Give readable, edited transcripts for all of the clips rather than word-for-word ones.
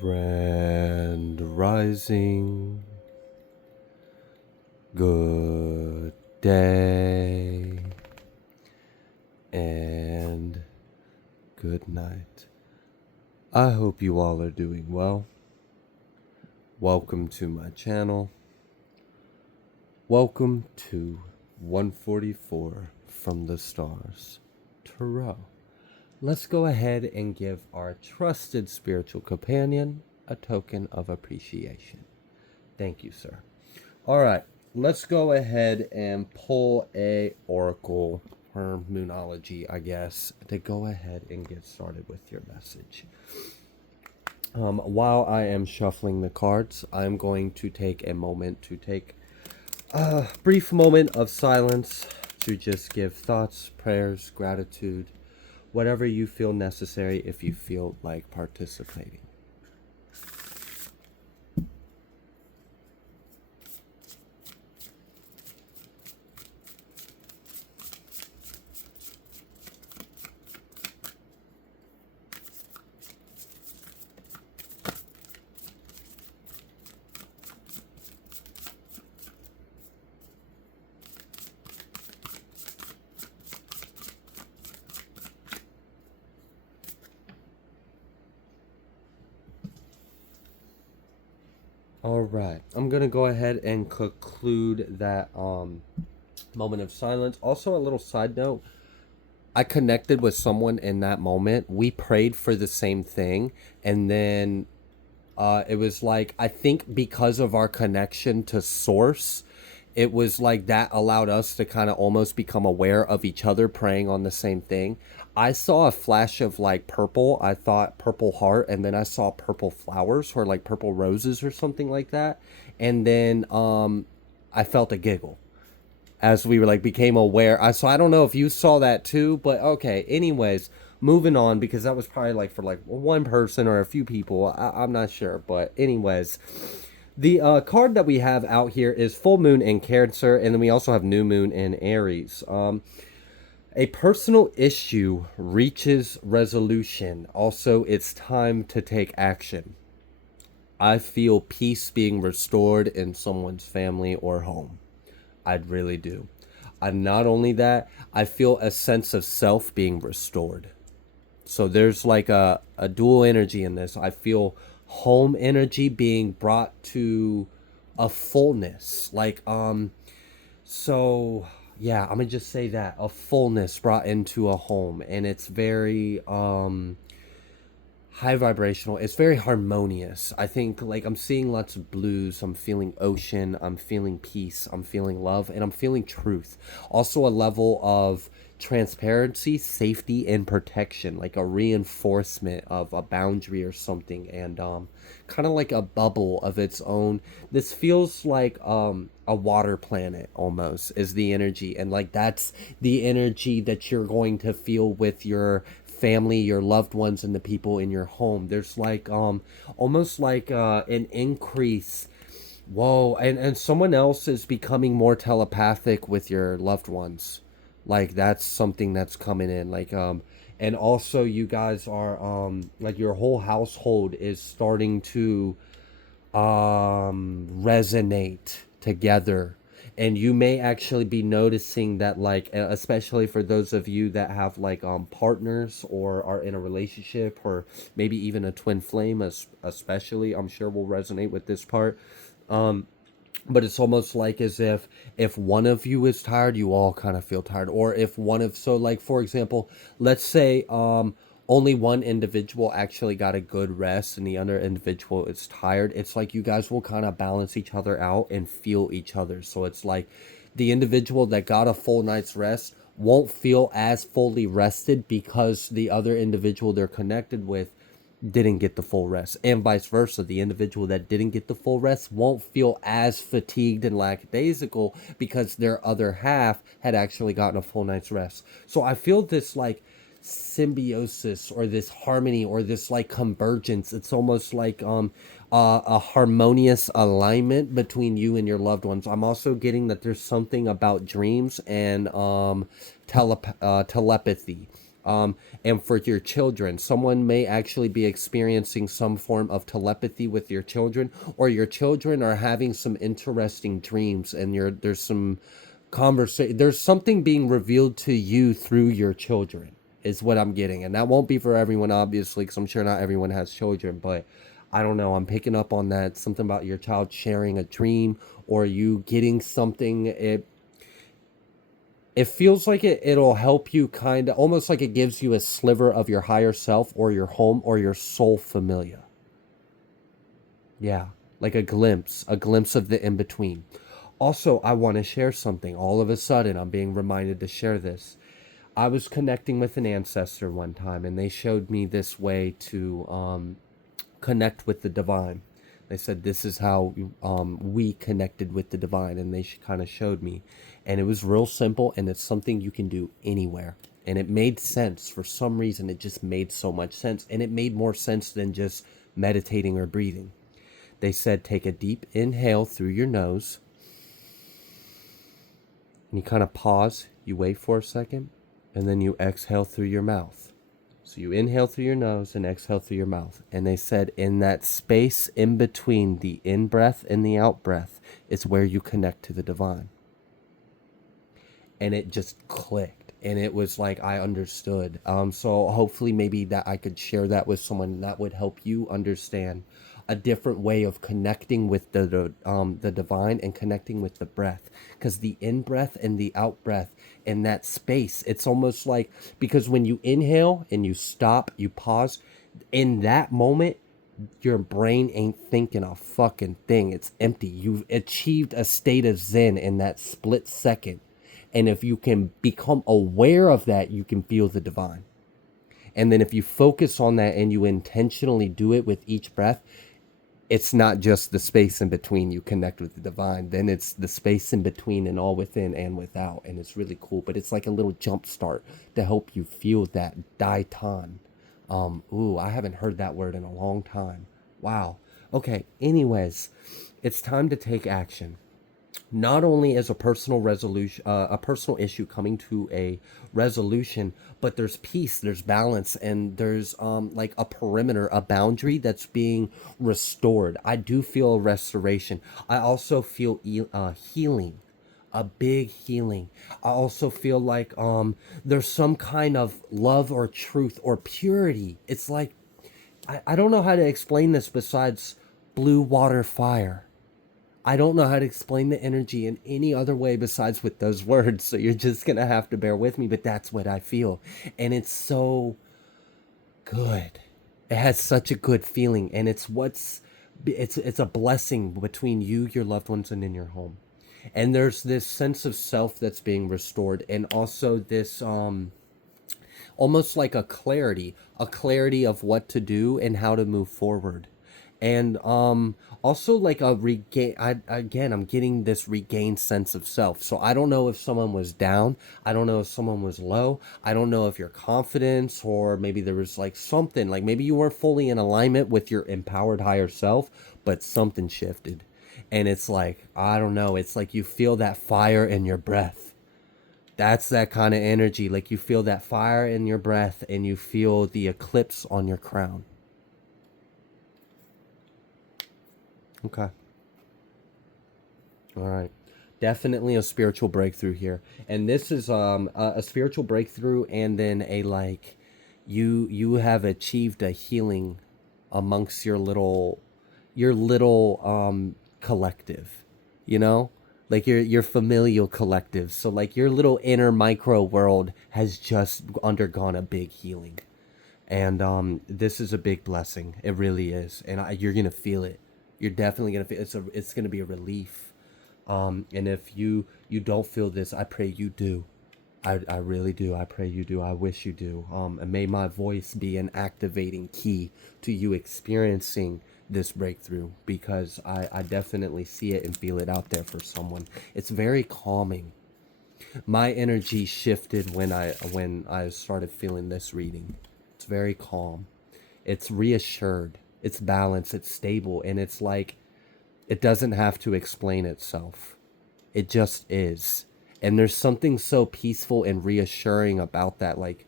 Grand Rising, good day, and good night. I hope you all are doing well. Welcome to my channel. Welcome to 144 from the Stars, Tarot. Let's go ahead and give our trusted spiritual companion a token of appreciation. Thank you, sir. All right, let's go ahead and pull a oracle or moonology, I guess, to go ahead and get started with your message. While I am shuffling the cards, I'm going to take a moment to take a brief moment of silence to just give thoughts, prayers, gratitude, whatever you feel necessary if you feel like participating. All right, I'm gonna go ahead and conclude that moment of silence. Also, a little side note, I connected with someone in that moment. We prayed for the same thing, and then it was like, I think because of our connection to source, it was like that allowed us to kind of almost become aware of each other praying on the same thing. I saw a flash of like purple. I thought purple heart, and then I saw purple flowers or like purple roses or something like that. And then I felt a giggle as we were like became aware. So I don't know if you saw that too, but okay. Anyways, moving on, because that was probably like for like one person or a few people. I'm not sure, but anyways, the card that we have out here is full moon in Cancer, and then we also have new moon in Aries. A personal issue reaches resolution. Also, it's time to take action. I feel peace being restored in someone's family or home. I really do. And not only that, I feel a sense of self being restored. So there's like a dual energy in this. I feel home energy being brought to a fullness. So yeah, I'm gonna just say that. A fullness brought into a home. And it's very high vibrational. It's very harmonious. I think like I'm seeing lots of blues. I'm feeling ocean. I'm feeling peace. I'm feeling love, and I'm feeling truth. Also a level of transparency, safety, and protection, like a reinforcement of a boundary or something, and kind of like a bubble of its own. This feels like a water planet almost is the energy, and like that's the energy that you're going to feel with your family, your loved ones, and the people in your home. There's like almost like an increase. Whoa, and someone else is becoming more telepathic with your loved ones. Like that's something that's coming in. And also you guys are like your whole household is starting to resonate together, and you may actually be noticing that, like especially for those of you that have like partners or are in a relationship, or maybe even a twin flame, especially I'm sure will resonate with this part. But it's almost like as if one of you is tired, you all kind of feel tired. Or if one of, so like for example, let's say only one individual actually got a good rest and the other individual is tired. It's like you guys will kind of balance each other out and feel each other. So it's like the individual that got a full night's rest won't feel as fully rested because the other individual they're connected with didn't get the full rest, and vice versa. The individual that didn't get the full rest won't feel as fatigued and lackadaisical because their other half had actually gotten a full night's rest. So I feel this like symbiosis or this harmony or this like convergence. It's almost like a harmonious alignment between you and your loved ones. I'm also getting that there's something about dreams and telepathy. And for your children, someone may actually be experiencing some form of telepathy with your children, or your children are having some interesting dreams, and there's some conversation, there's something being revealed to you through your children, is what I'm getting. And that won't be for everyone, obviously, because I'm sure not everyone has children, but I don't know, I'm picking up on that, something about your child sharing a dream, or you getting something. It feels like it'll help you, kind of almost like it gives you a sliver of your higher self, or your home, or your soul familia. Yeah, like a glimpse of the in between. Also, I want to share something. All of a sudden, I'm being reminded to share this. I was connecting with an ancestor one time, and they showed me this way to connect with the divine. They said this is how we connected with the divine, and they kind of showed me, and it was real simple, and it's something you can do anywhere. And it made sense for some reason. It just made so much sense, and it made more sense than just meditating or breathing. They said take a deep inhale through your nose, and you kind of pause, you wait for a second, and then you exhale through your mouth. So you inhale through your nose and exhale through your mouth. And they said in that space in between the in breath and the out breath is where you connect to the divine. And it just clicked. And it was like I understood. So hopefully maybe that I could share that with someone that would help you understand a different way of connecting with the divine and connecting with the breath, because the in breath and the out breath in that space, it's almost like, because when you inhale and you stop, you pause, in that moment your brain ain't thinking a fucking thing. It's empty. You've achieved a state of zen in that split second, and if you can become aware of that, you can feel the divine. And then if you focus on that and you intentionally do it with each breath, it's not just the space in between you connect with the divine, then it's the space in between and all within and without, and it's really cool. But it's like a little jump start to help you feel that daitan. Ooh, I haven't heard that word in a long time. Wow. Okay, anyways, it's time to take action. Not only is a personal resolution, a personal issue coming to a resolution, but there's peace, there's balance, and there's like a perimeter, a boundary that's being restored. I do feel a restoration. I also feel healing, a big healing. I also feel like there's some kind of love or truth or purity. It's like I don't know how to explain this besides blue water fire. I don't know how to explain the energy in any other way besides with those words, so you're just gonna have to bear with me, but that's what I feel. And it's so good. It has such a good feeling, and it's a blessing between you, your loved ones, and in your home. And there's this sense of self that's being restored, and also this almost like a clarity of what to do and how to move forward. And also like a regain. Again, I'm getting this regained sense of self. So I don't know if someone was down, I don't know if someone was low, I don't know if your confidence, or maybe there was like something, like maybe you weren't fully in alignment with your empowered higher self, but something shifted. And it's like, I don't know, it's like you feel that fire in your breath. That's that kind of energy. Like you feel that fire in your breath, and you feel the eclipse on your crown. Okay. All right. Definitely a spiritual breakthrough here. And this is a spiritual breakthrough, and then a like you have achieved a healing amongst your little collective, you know? Like your familial collective. So like your little inner micro world has just undergone a big healing. And this is a big blessing. It really is. And you're going to feel it. You're definitely going to feel it's going to be a relief. And if you don't feel this, I pray you do. I really do. I pray you do. I wish you do. And may my voice be an activating key to you experiencing this breakthrough, because I definitely see it and feel it out there for someone. It's very calming. My energy shifted when I started feeling this reading. It's very calm. It's reassured. It's balanced. It's stable. And it's like it doesn't have to explain itself. It just is. And there's something so peaceful and reassuring about that. Like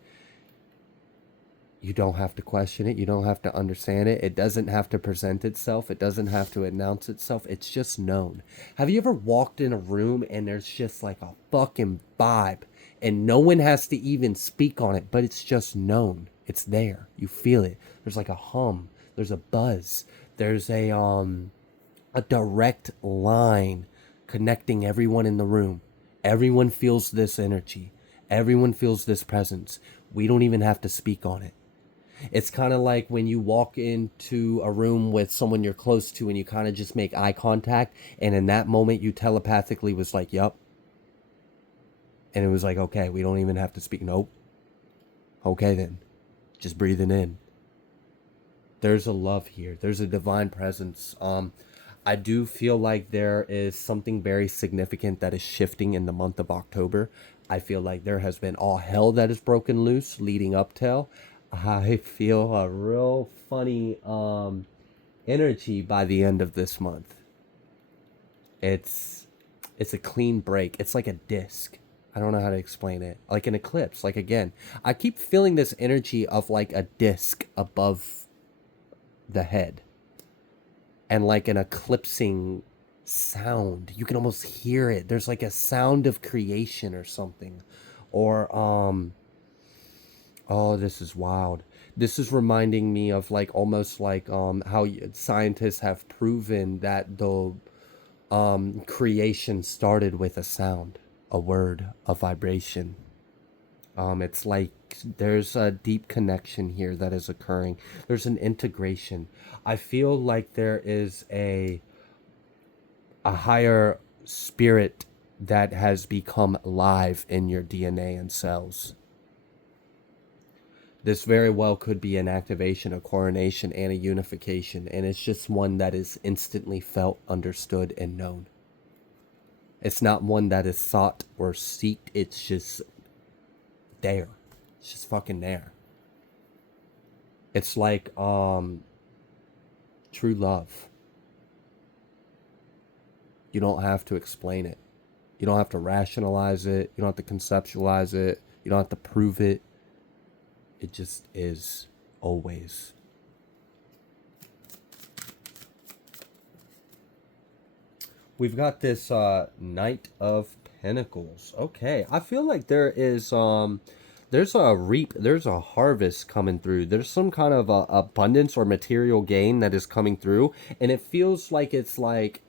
You don't have to question it. You don't have to understand it. It doesn't have to present itself. It doesn't have to announce itself. It's just known. Have you ever walked in a room and there's just like a fucking vibe and no one has to even speak on it, but it's just known. It's there. You feel it. There's like a hum. There's a buzz. There's a direct line connecting everyone in the room. Everyone feels this energy. Everyone feels this presence. We don't even have to speak on it. It's kind of like when you walk into a room with someone you're close to and you kind of just make eye contact. And in that moment, you telepathically was like, yup. And it was like, okay, we don't even have to speak. Nope. Okay, then. Just breathing in. There's a love here. There's a divine presence. I do feel like there is something very significant that is shifting in the month of October. I feel like there has been all hell that is broken loose leading up till. I feel a real funny energy by the end of this month. It's it's a clean break. It's like a disc. I don't know how to explain it. Like an eclipse. Like again, I keep feeling this energy of like a disc above the head. And like an eclipsing sound. You can almost hear it. There's like a sound of creation or something. Or oh, this is wild. This is reminding me of like almost like how scientists have proven that the creation started with a sound, a word, a vibration. It's like there's a deep connection here that is occurring. There's an integration. I feel like there is a higher spirit that has become live in your DNA and cells. This very well could be an activation, a coronation, and a unification, and it's just one that is instantly felt, understood, and known. It's not one that is sought or seeked, it's just there. It's just fucking there. It's like true love. You don't have to explain it. You don't have to rationalize it. You don't have to conceptualize it. You don't have to prove it. It just is always. We've got this Knight of Pentacles. Okay, I feel like there's a harvest coming through. There's some kind of abundance or material gain that is coming through, and it feels like it's like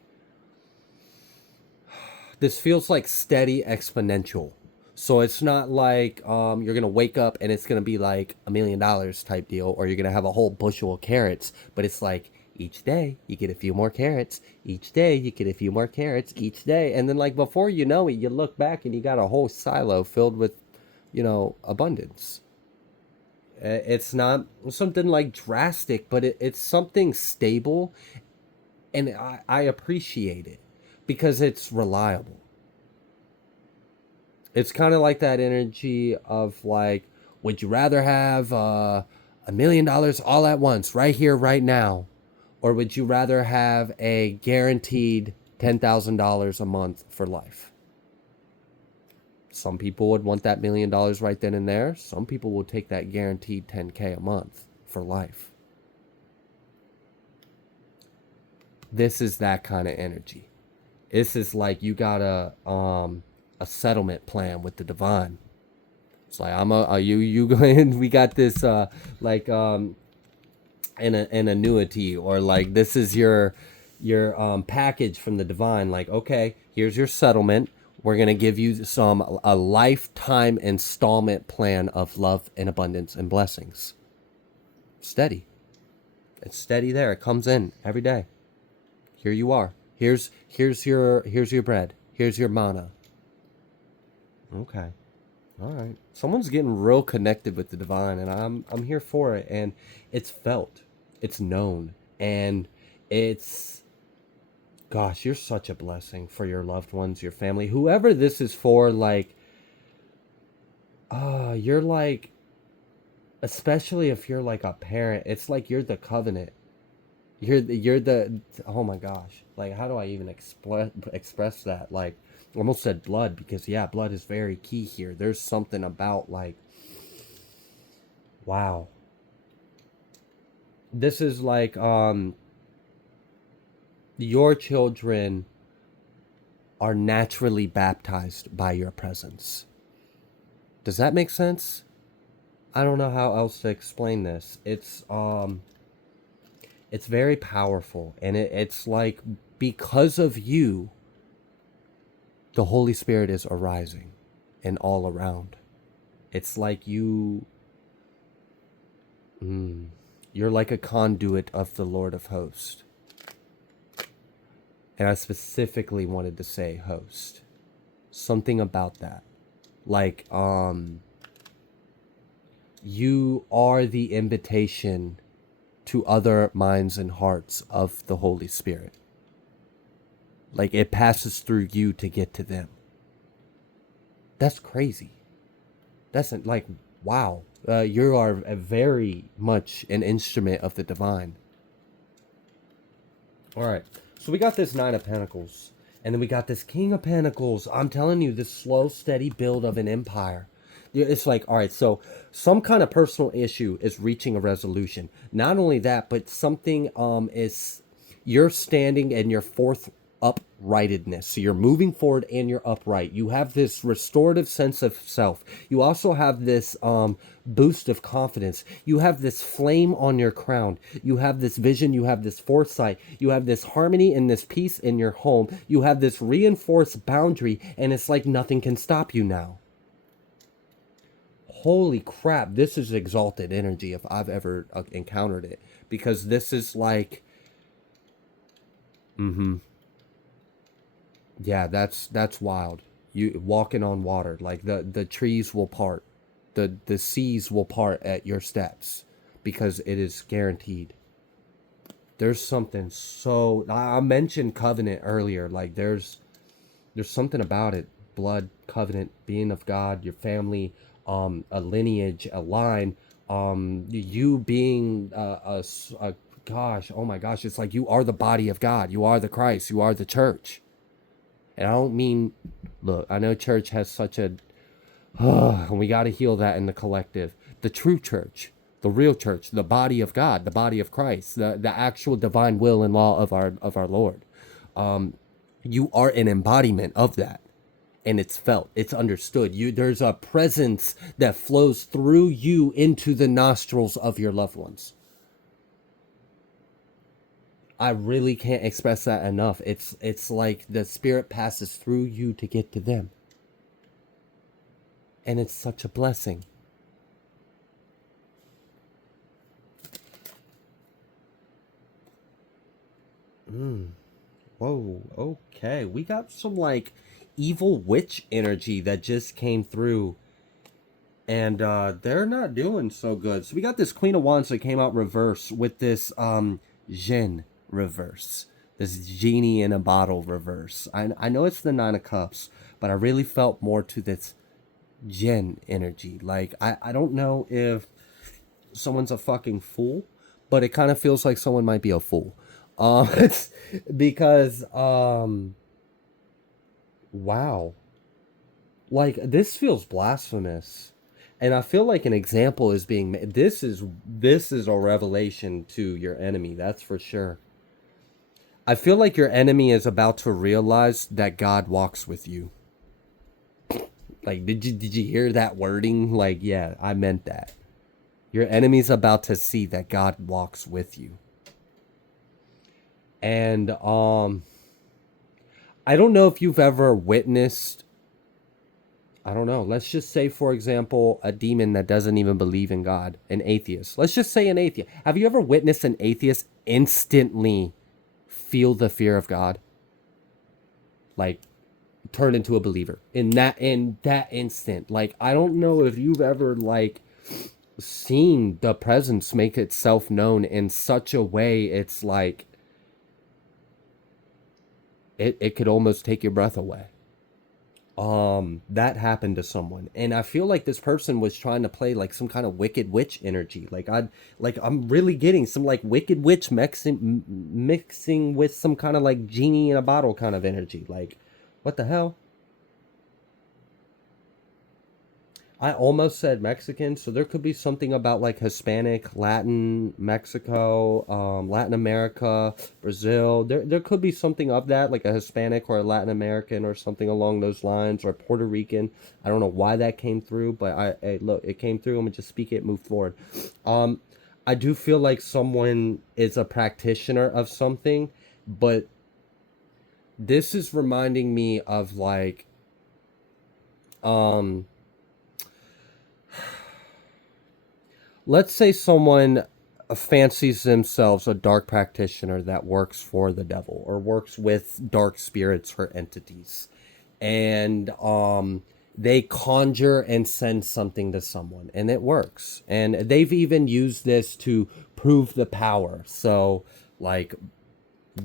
this feels like steady exponential. So it's not like you're gonna wake up and it's gonna be like $1 million type deal, or you're gonna have a whole bushel of carrots. But it's like each day you get a few more carrots. Each day you get a few more carrots. Each day, and then like before you know it, you look back and you got a whole silo filled with, abundance. It's not something like drastic, but it's something stable, and I appreciate it because it's reliable. It's kind of like that energy of like, would you rather have $1 million all at once, right here, right now? Or would you rather have a guaranteed $10,000 a month for life? Some people would want that $1 million right then and there. Some people will take that guaranteed 10K a month for life. This is that kind of energy. This is like you got a settlement plan with the divine. It's like you going. We got this like an annuity, or like this is your package from the divine. Like, okay, here's your settlement. We're gonna give you a lifetime installment plan of love and abundance and blessings. Steady. It's steady there. It comes in every day. Here you are. Here's your bread. Here's your mana. Okay. All right. Someone's getting real connected with the divine, and I'm here for it. And it's felt, it's known, and it's, gosh, you're such a blessing for your loved ones, your family, whoever this is for. Like, you're like, especially if you're like a parent, it's like you're the covenant. You're the oh my gosh, like how do I even express that? Like, I almost said blood, because yeah, blood is very key here. There's something about like, wow, This is like your children are naturally baptized by your presence. Does that make sense? I don't know how else to explain this. It's very powerful, and it's like because of you the Holy Spirit is arising and all around. It's like you're like a conduit of the Lord of Hosts. And I specifically wanted to say host. Something about that. Like, you are the invitation to other minds and hearts of the Holy Spirit. Like, it passes through you to get to them. That's crazy. That's like, wow. You are a very much an instrument of the divine. All right. So we got this Nine of Pentacles. And then we got this King of Pentacles. I'm telling you, this slow, steady build of an empire. It's like, all right, so some kind of personal issue is reaching a resolution. Not only that, but something is you're standing and you're forth uprightedness. So you're moving forward and you're upright. You have this restorative sense of self. You also have this boost of confidence. You have this flame on your crown. You have this vision. You have this foresight. You have this harmony and this peace in your home. You have this reinforced boundary, and it's like nothing can stop you now. Holy crap, this is exalted energy if I've ever encountered it. Because this is like... Yeah, that's wild. You walking on water, like the trees will part, the seas will part at your steps, because it is guaranteed. There's something so I mentioned covenant earlier. Like there's something about it. Blood, covenant, being of God, your family, a lineage, a line, you being a gosh, oh my gosh, it's like you are the body of God. You are the Christ. You are the church. And I don't mean, look, I know church has such a, and we got to heal that in the collective. The true church, the real church, the body of God, the body of Christ, the actual divine will and law of our Lord. You are an embodiment of that. And it's felt, it's understood. There's a presence that flows through you into the nostrils of your loved ones. I really can't express that enough. It's like the spirit passes through you to get to them. And it's such a blessing. Whoa, okay. We got some like evil witch energy that just came through. And they're not doing so good. So we got this Queen of Wands that came out reverse with this Jinn reverse. This genie in a bottle reverse. I know it's the Nine of Cups, but I really felt more to this Jinn energy. Like, I don't know if someone's a fucking fool, but it kind of feels like someone might be a fool. It's because, wow. Like, this feels blasphemous. And I feel like an example is being made. This is a revelation to your enemy, that's for sure. I feel like your enemy is about to realize that God walks with you. Like, did you hear that wording? Like, yeah, I meant that. Your enemy's about to see that God walks with you. And I don't know if you've ever witnessed, I don't know, let's just say, for example, a demon that doesn't even believe in God, an atheist. Let's just say an atheist. Have you ever witnessed an atheist instantly feel the fear of God? Like, turn into a believer in that instant. Like, I don't know if you've ever like seen the presence make itself known in such a way. It's like it could almost take your breath away. That happened to someone, and I feel like this person was trying to play like some kind of wicked witch energy. I'm really getting some like wicked witch mixing with some kind of like genie in a bottle kind of energy. Like, what the hell? I almost said Mexican, so there could be something about like Hispanic, Latin, Mexico, Latin America, Brazil. There could be something of that, like a Hispanic or a Latin American or something along those lines, or Puerto Rican. I don't know why that came through, but look, it came through. I'm gonna just speak it, move forward. Um, I do feel like someone is a practitioner of something, but this is reminding me of like um let's say someone fancies themselves a dark practitioner that works for the devil or works with dark spirits or entities, and they conjure and send something to someone and it works, and they've even used this to prove the power. So like,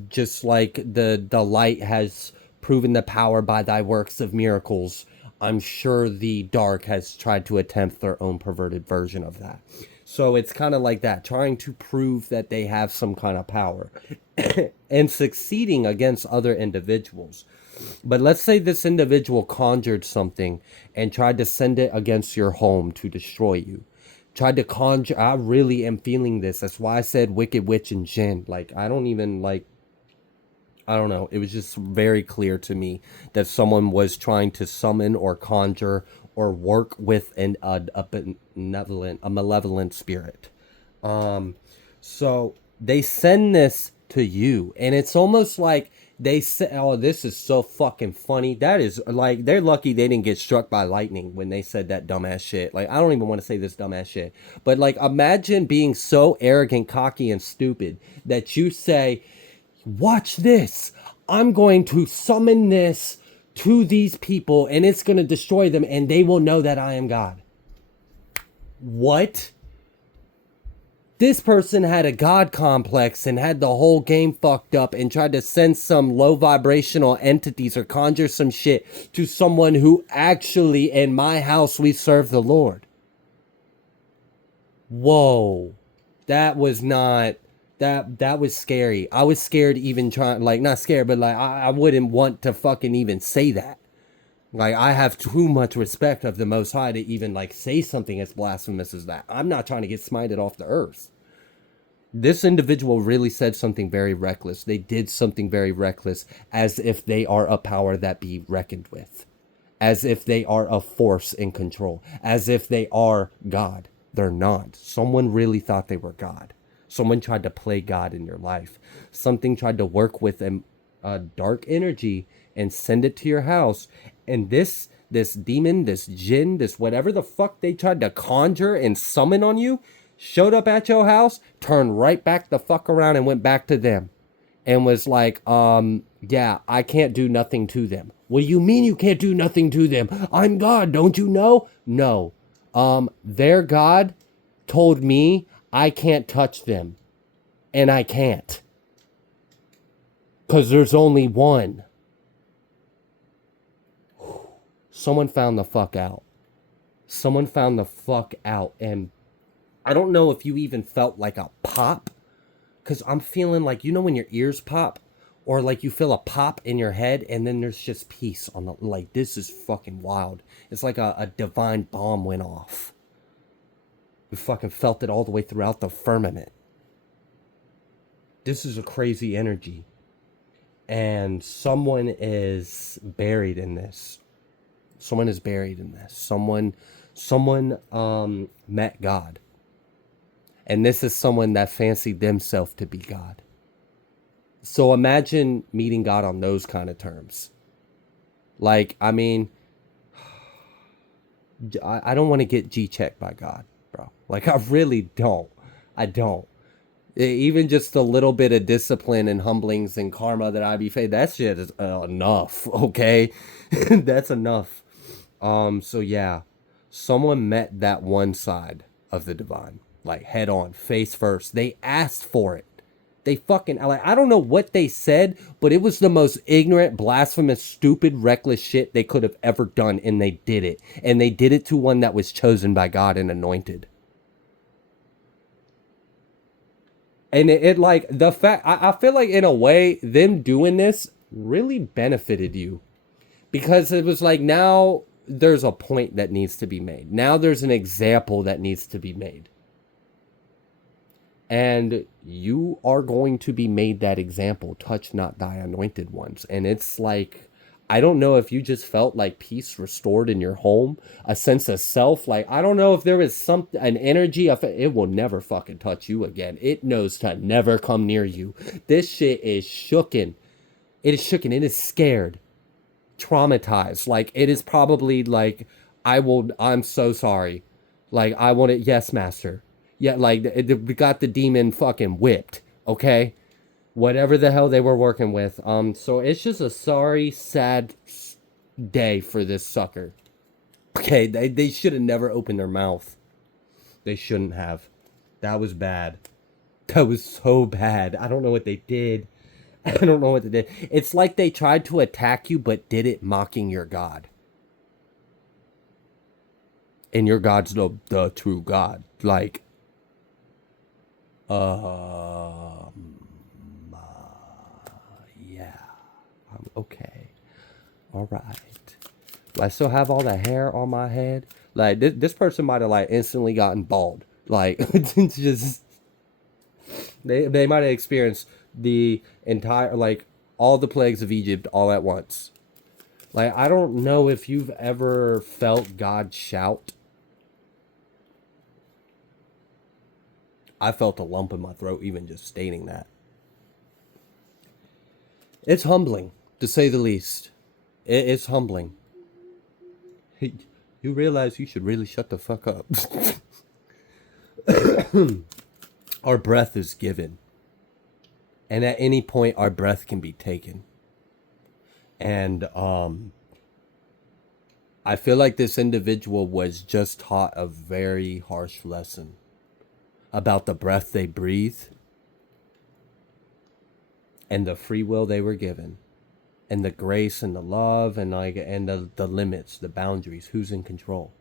just like the light has proven the power by thy works of miracles, I'm sure the dark has tried to attempt their own perverted version of that. So it's kind of like that, trying to prove that they have some kind of power and succeeding against other individuals. But let's say this individual conjured something and tried to send it against your home to destroy you. Tried to conjure. I really am feeling this. That's why I said Wicked Witch and Jinn. Like, I don't even like. I don't know. It was just very clear to me that someone was trying to summon or conjure or work with a malevolent spirit. Um, so they send this to you, and it's almost like they say, "Oh, this is so fucking funny." That is like, they're lucky they didn't get struck by lightning when they said that dumbass shit. Like, I don't even want to say this dumbass shit, but like, imagine being so arrogant, cocky, and stupid that you say, "Watch this. I'm going to summon this to these people, and it's going to destroy them, and they will know that I am God." What? This person had a God complex and had the whole game fucked up and tried to send some low vibrational entities or conjure some shit to someone who actually, in my house, we serve the Lord. Whoa. That was not, that was scary. I was scared even trying, like, not scared, but like, I wouldn't want to fucking even say that. Like, I have too much respect of the Most High to even like say something as blasphemous as that. I'm not trying to get smited off the earth. This individual really said something very reckless. They did something very reckless, as if they are a power that be reckoned with, as if they are a force in control, as if they are God. They're not. Someone really thought they were God. Someone tried to play God in your life. Something tried to work with a dark energy and send it to your house. And this demon, this jinn, this whatever the fuck they tried to conjure and summon on you, showed up at your house, turned right back the fuck around and went back to them. And was like, yeah, I can't do nothing to them. What do you mean you can't do nothing to them? I'm God, don't you know? No. Their God told me I can't touch them. And I can't. 'Cause there's only one. Someone found the fuck out. Someone found the fuck out. And I don't know if you even felt like a pop. Because I'm feeling like, you know when your ears pop? Or like you feel a pop in your head and then there's just peace on the, like, this is fucking wild. It's like a divine bomb went off. We fucking felt it all the way throughout the firmament. This is a crazy energy. And someone is buried in this. Someone is buried in this. Someone met God. And this is someone that fancied themselves to be God. So imagine meeting God on those kind of terms. Like, I mean, I don't want to get G-checked by God, bro. Like, I really don't. I don't. Even just a little bit of discipline and humblings and karma that I be faced, that shit is enough, okay? That's enough. So yeah, someone met that one side of the divine, like head on, face first. They asked for it. They fucking, like, I don't know what they said, but it was the most ignorant, blasphemous, stupid, reckless shit they could have ever done, and they did it. And they did it to one that was chosen by God and anointed. And it like, the fact, I feel like in a way, them doing this really benefited you. Because it was like, now there's a point that needs to be made. Now there's an example that needs to be made. And you are going to be made that example. Touch not thy anointed ones. And it's like, I don't know if you just felt like peace restored in your home, a sense of self. Like, I don't know if there is an energy of it will never fucking touch you again. It knows to never come near you. This shit is shooken. It is shooken. It is scared, traumatized. Like, it is probably like, I'm so sorry. Like, I want it. Yes, master. Yeah, like, we got the demon fucking whipped. Okay? Whatever the hell they were working with. So it's just a sorry, sad day for this sucker. Okay, they should have never opened their mouth. They shouldn't have. That was bad. That was so bad. I don't know what they did. I don't know what they did. It's like they tried to attack you, but did it mocking your God. And your God's the true God. Like, yeah. Okay. All right. Do I still have all the hair on my head? Like, this person might have, like, instantly gotten bald. Like, it's just... They might have experienced the entire, like, all the plagues of Egypt all at once. Like, I don't know if you've ever felt God shout. I felt a lump in my throat even just stating that. It's humbling, to say the least. It's humbling. You realize you should really shut the fuck up. Our breath is given. And at any point, our breath can be taken. And I feel like this individual was just taught a very harsh lesson about the breath they breathe and the free will they were given and the grace and the love and the limits, the boundaries, who's in control.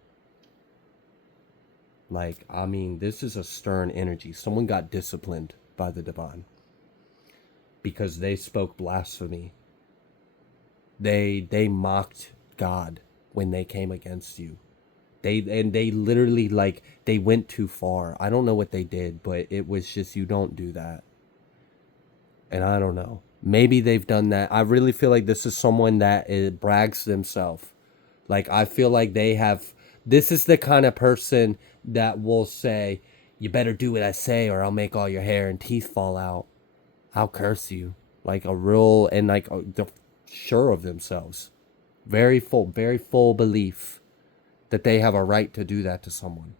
Like, I mean, this is a stern energy. Someone got disciplined by the divine because they spoke blasphemy. They mocked God when they came against you. They literally, like, they went too far. I don't know what they did, but it was just, you don't do that. And I don't know. Maybe they've done that. I really feel like this is someone that brags themselves. Like, I feel like this is the kind of person that will say, you better do what I say or I'll make all your hair and teeth fall out. I'll curse you. Like a real, and like, they're sure of themselves. Very full belief that they have a right to do that to someone.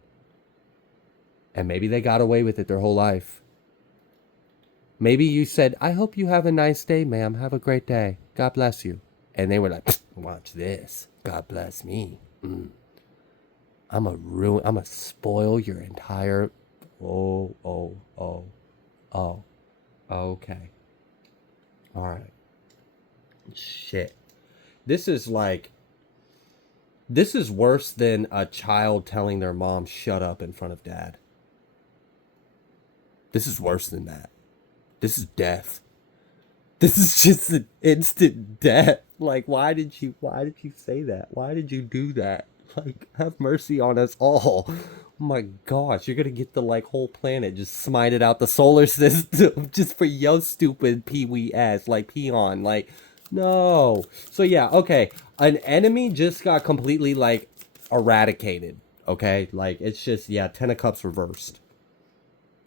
And maybe they got away with it their whole life. Maybe you said, I hope you have a nice day, ma'am. Have a great day. God bless you. And they were like, watch this. God bless me. I'm gonna spoil your entire, oh. Okay. All right. Shit. This is worse than a child telling their mom, shut up in front of dad. This is worse than that. This is death. This is just an instant death. Like, why did you say that? Why did you do that? Like, have mercy on us all. Oh my gosh, you're gonna get the, like, whole planet just smited out the solar system just for yo stupid pee-wee ass, like, peon. Like, no. So yeah, okay. An enemy just got completely, like, eradicated. Okay? Like, it's just, yeah, Ten of Cups reversed.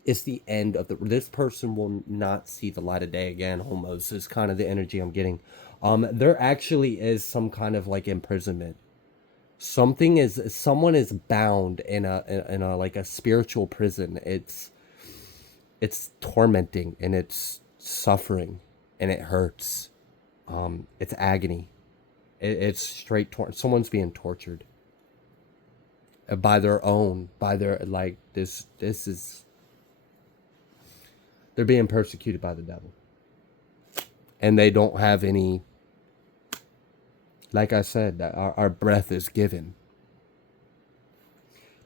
It's the end of this person will not see the light of day again, almost, is kind of the energy I'm getting. There actually is some kind of, like, imprisonment. Someone is bound in a like a spiritual prison. It's tormenting and it's suffering and it hurts. It's agony. It's straight someone's being tortured by their like this is, they're being persecuted by the devil. And they don't have any, like I said, that our breath is given.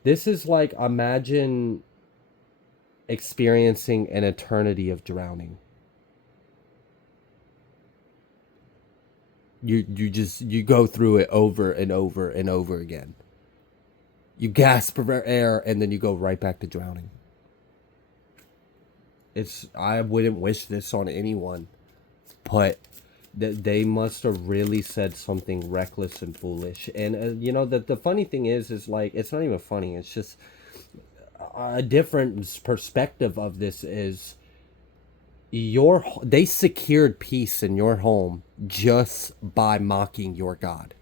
This is like, imagine experiencing an eternity of drowning. You go through it over and over and over again. You gasp for air and then you go right back to drowning. It's I wouldn't wish this on anyone, but they must have really said something reckless and foolish. And the funny thing is like it's not even funny. It's just a different perspective of this is they secured peace in your home just by mocking your God.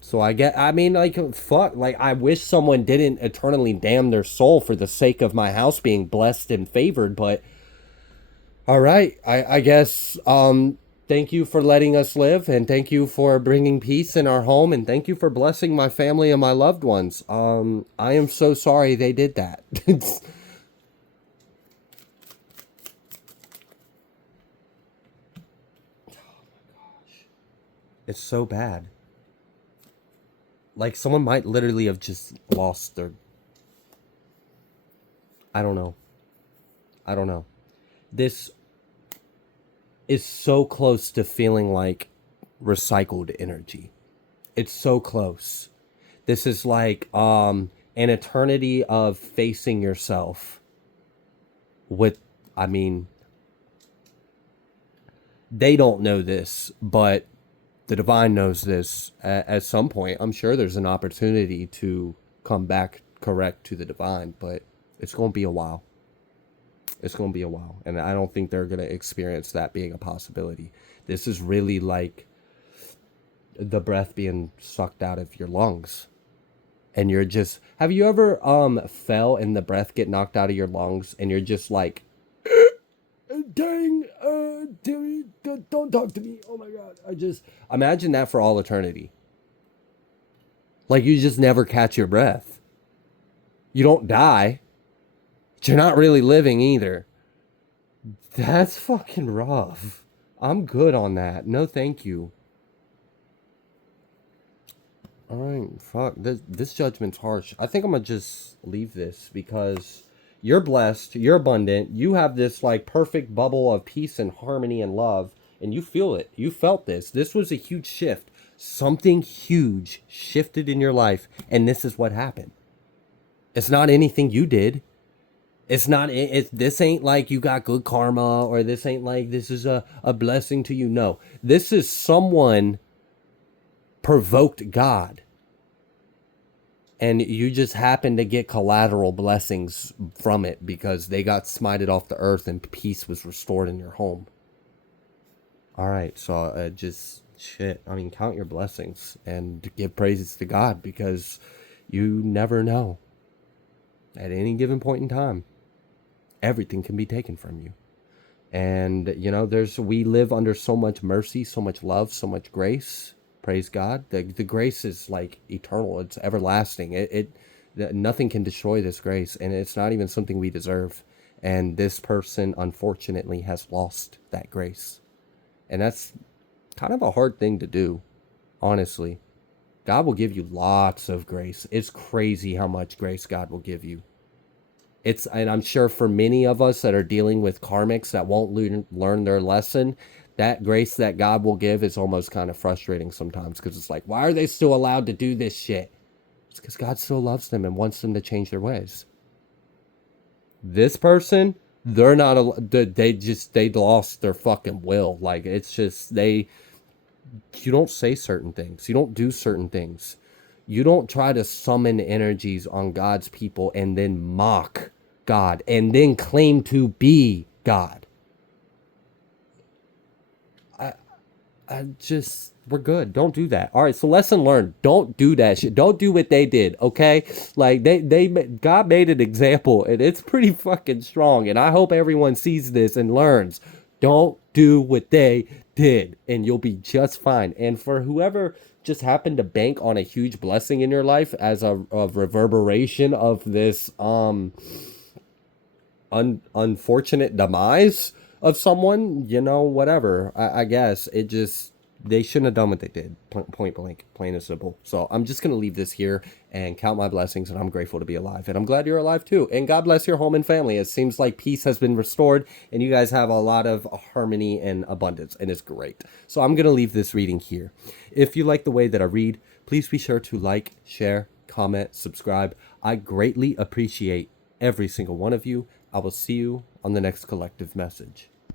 So I mean, like, fuck, like, I wish someone didn't eternally damn their soul for the sake of my house being blessed and favored, but all right, I guess, thank you for letting us live, and thank you for bringing peace in our home, and thank you for blessing my family and my loved ones. I am so sorry they did that. It's so bad. Like, someone might literally have just lost their. I don't know. I don't know. This is so close to feeling like recycled energy. It's so close. This is like an eternity of facing yourself with I mean, they don't know this, but the divine knows this at some point. I'm sure there's an opportunity to come back correct to the divine, but it's going to be a while. It's going to be a while. And I don't think they're going to experience that being a possibility. This is really like the breath being sucked out of your lungs. And you're just, have you ever fell and the breath get knocked out of your lungs and you're just like, dang, don't talk to me. Oh my God. I just imagine that for all eternity. Like you just never catch your breath. You don't die. But you're not really living either. That's fucking rough. I'm good on that. No, thank you. All right, fuck. This judgment's harsh. I think I'm gonna just leave this because you're blessed, you're abundant, you have this like perfect bubble of peace and harmony and love, and you feel it. You felt this. This was a huge shift. Something huge shifted in your life, and this is what happened. It's not anything you did. It's not this ain't like you got good karma, or this ain't like this is a blessing to you. No. This is someone provoked God, and you just happen to get collateral blessings from it because they got smited off the earth and peace was restored in your home. All right, so just shit. I mean, count your blessings and give praises to God because you never know. At any given point in time, everything can be taken from you. And we live under so much mercy, so much love, so much grace. Praise God. The grace is like eternal. It's everlasting. Nothing can destroy this grace, and it's not even something we deserve. And this person, unfortunately, has lost that grace. And that's kind of a hard thing to do, honestly. God will give you lots of grace. It's crazy how much grace God will give you. And I'm sure for many of us that are dealing with karmics that won't learn their lesson, that grace that God will give is almost kind of frustrating sometimes because it's like, why are they still allowed to do this shit? It's because God still loves them and wants them to change their ways. This person, they're not, they lost their fucking will. Like, it's just, you don't say certain things. You don't do certain things. You don't try to summon energies on God's people and then mock God and then claim to be God. We're good. Don't do that. All right, so lesson learned. Don't do that shit. Don't do what they did, okay? Like, God made an example, and it's pretty fucking strong, and I hope everyone sees this and learns. Don't do what they did, and you'll be just fine. And for whoever just happened to bank on a huge blessing in your life as a reverberation of this unfortunate demise of someone, whatever, I guess it just they shouldn't have done what they did, point blank, plain and simple. So I'm just going to leave this here and count my blessings, and I'm grateful to be alive. And I'm glad you're alive too. And God bless your home and family. It seems like peace has been restored, and you guys have a lot of harmony and abundance, and it's great. So I'm going to leave this reading here. If you like the way that I read, please be sure to like, share, comment, subscribe. I greatly appreciate every single one of you. I will see you on the next collective message.